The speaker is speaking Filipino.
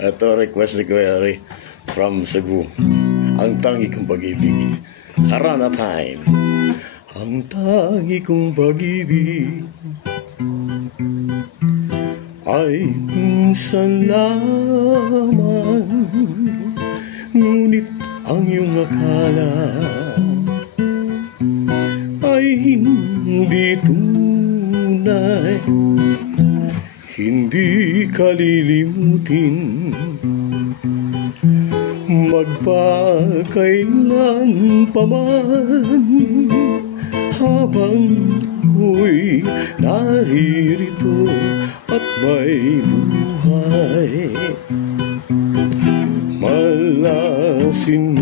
Ito request ni Kuya Ari from Cebu. Ang tangi kong pag-ibig. Harana time. Ang tangi kong pag-ibig ay minsan lamang, ngunit ang iyong akala ay hindi tunay. Hindi kalilimutin magpakailan pa man, habang ako'y naririto at may buhay. Malasin